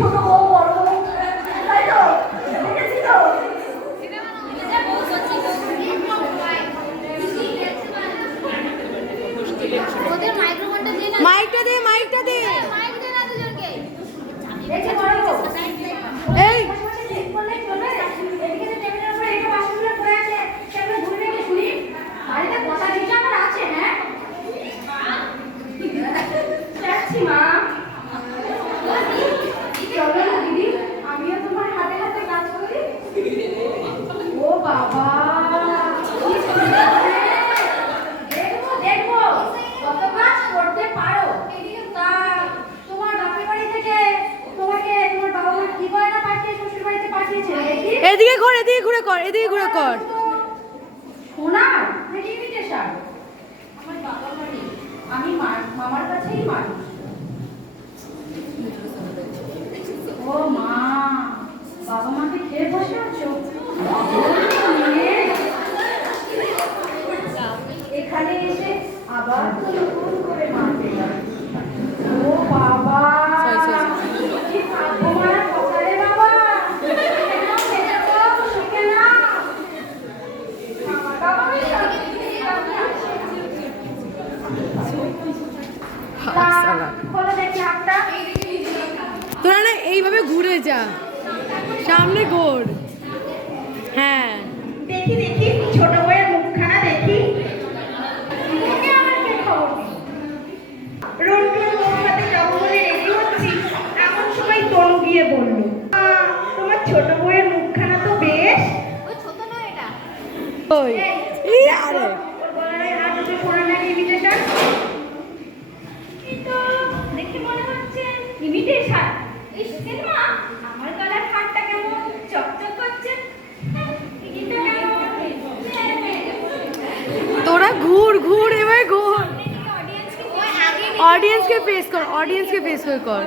ছোট বউ বড় বউ, তাই তো? দেখেছি তো? ওদের মাইক্রোফোনটা দিয়ে মাইকটা দে, মাইকটা দে। মাইক দে না দুজনকে। দেখে বড় বউ। এই পাশাপাশি ঠিক করলেই চলবে। এদিকে যে টেবিলের উপরে এই যে বাসনগুলো পড়ে আছে, সেগুলো ধুয়ে রেখে শুনি। বাড়িতে কথা দিশা আমার আছে, হ্যাঁ? যাচ্ছি মা। চলো না দিদি, আমিও তোমার হাতে হাতে কাজ করি। ও বাবা, দেখবো দেখবো কত কাজ করতে পারো। তা তোমার বাপের বাড়ি থেকে তোমাকে তোমার বাবা মা কি গয়না পাঠিয়ে শ্বশুর বাড়িতে পাঠিয়েছে দেখি? এদিকে ঘুরে, এদিকে ঘুরে কর, এদিকে ঘুরে কর। সোনার নাকি ইমিটেশন? আমার বাবা বাড়ি, আমি মামার কাছেই মানুষ। ও মা, বাবা মাকে খেয়ে বসে আছো? এখানে এসে আবার তো নতুন করে মারতে যাবে। ও বাবা, কি ভাগ্যমার কথা রে বাবা। খেতে দাও, শিখে নাও। আমার বাবা খোলো দেখি হাতটা। তোরা না এইভাবে ঘুরে যা, সামনে ঘোর। হ্যাঁ দেখি দেখি ছোট বউয়ের মুখখানা দেখি। দেখে আমার কে খবর নেই। রন্টুর বউর সাথে যাবো বলে রেডি হচ্ছি, এমন সময় তনু গিয়ে বলল, তোমার ছোট বউয়ের মুখখানা তো বেশ। ওই ছোট নয় এটা। ওই এই আরে ওর গলায় হাত দুটো সোনার নাকি ইমিটেশন? এই তো দেখে মনে হচ্ছে ইমিটেশন। এই সিনেমা আমার গলার হাতটা কেমন চকচক করছে। এটা কেমন? তোরা ঘুর ঘুর, এবার ঘুর। অডিয়েন্সকে অডিয়েন্সকে ফেস কর, অডিয়েন্সকে ফেস করে কর।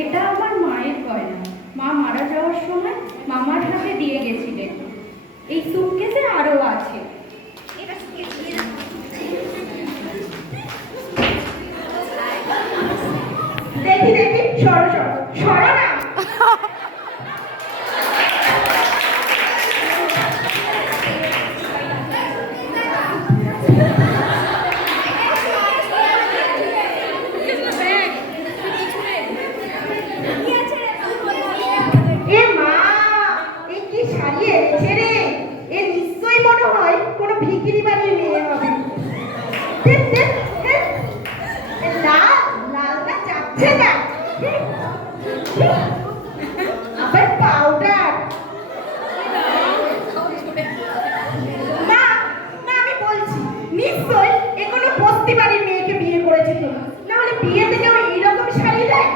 এটা আমার মায়ের গয়না। মা মারা যাওয়ার সময় মামার হাতে দিয়ে গেছিলেন। এই সুটকেসে আরো আছে। দেখি দেখি, সরো সরো সরো না। এ মা, এ কি শাড়ি এনেছে রে? এ নিশ্চয়ই মনে হয় কোনো ভিখিরি বাড়ির মেয়ে হবে। দেখ, দেখ, দেখ। এ লাল, লালটা চাপছে না। আবার পাউডার। মা, মা আমি বলছি, নিশ্চয়ই এ কোনো বস্তি বাড়ির মেয়েকে বিয়ে করেছে তুমি। না হলে বিয়েতে কেউ এইরকম শাড়ি দেয়?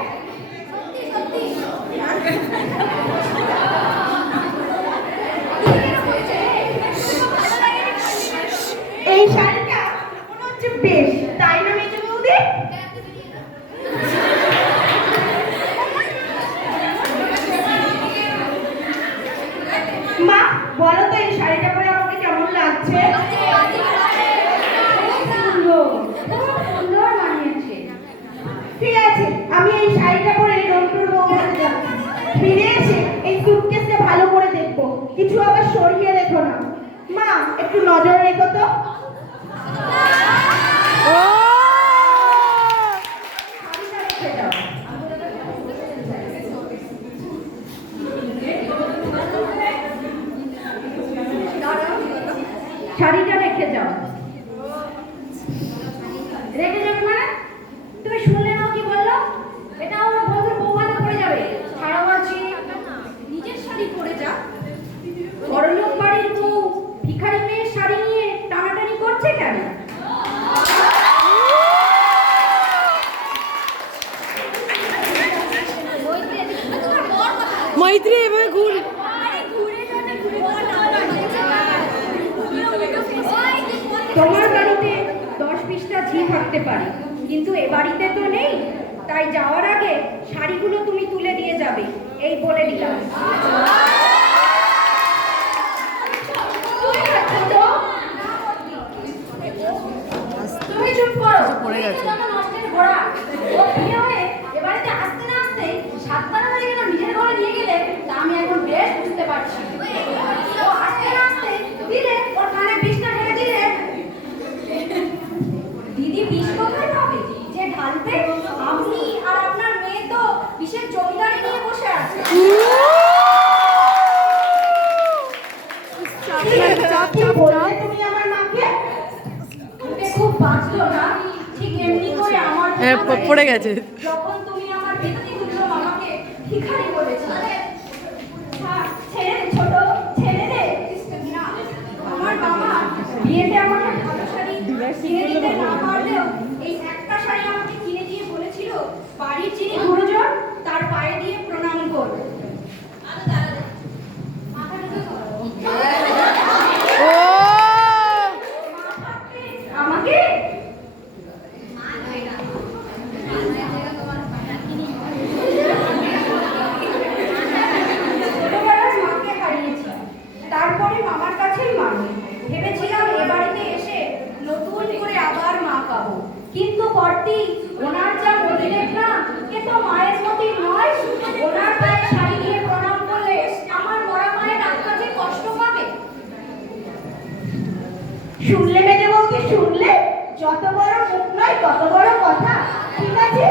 এই শাড়িটা মনে হচ্ছে বেশ, তাই না মেজো বৌদি? মা বলো তো এই শাড়িটা পরে আমাকে কেমন লাগছে? সুন্দর, খুব সুন্দর মানিয়েছে। ঠিক আছে, আমি এই শাড়িটা পরে রন্টুর বউ বাড়িতে যাচ্ছি। ফিরে এসে এই সুটকেসটা ভালো করে দেখবো, কিছু আবার সরিয়ে রেখো না। মা একটু নজর রেখো তো। ও শাড়িটা রেখে দাও। শাড়িটা রেখে যাও। রেখে যাবে মানে? তুমি শুনলে না ও কি বললো? এটা আমার বন্ধুর বউ হাতে পড়ে যাবে। ছাড়াও আছি, নিজের শাড়ি পরে যা। বড়লোক বাড়ির বউ ভিখারি মেয়ের শাড়ি নিয়ে টানাটানি করছে কেন? মৈত্রী এভাবে ঘুর। তোমার বাড়িতে 10-20টা ঝি থাকতে পারে, কিন্তু এ বাড়িতে তো নেই। তাই যাওয়ার আগে শাড়িগুলো তুমি তুলে দিয়ে যাবে, এই বলে দিলাম। তুমি চুপ করো। পড়ে গেছে। নষ্টের ঘোড়া। ও বিয়ে হয়ে এ বাড়িতে আসতে না আসতে বিষ কোথায় পাবে যে ঢালবে? আপনি আর আপনার মেয়ে তো বিষের জমিদারি নিয়ে বসে আছে। কি বললে তুমি আমার মাকে? ওকে খুব বাঁচলো না, ঠিক এমনি করে আমার হ্যাঁ, পড়ে গেছে। যখন তুমি আমার পিতৃতুল্য মামাকে ভিখারি বলেছিলে। ছেড়ে দে ছোট, ছেড়ে দে। না, আমার মামা বিয়েতে আমাকে ভালো শাড়ি কিনে দিতে না পারলেও এই একটা শাড়ি আমাকে কিনে দিয়ে বলেছিল বাড়ির যিনি গুরুজন তার পায়ে দিয়ে প্রণাম করবে। ও আমাকে ছোটবেলায় মাকে হারিয়েছি, তারপরে মামার কাছেই মানুষ ভেবেছিলাম এ বাড়িতে এসে নতুন করে আবার মা পাবো, কিন্তু বর্তি ওনার যা মতি দেখলাম এ তো মায়ের মতি নয়। ওনার পায়ে শাড়ি দিয়ে প্রণাম করলে আমার মরা মায়ের আত্মা যে কষ্ট পাবে। শুনলে মেজে বৌদি, শুনলে? যত বড় মুখ নয় তত বড় কথা। ঠিক আছে,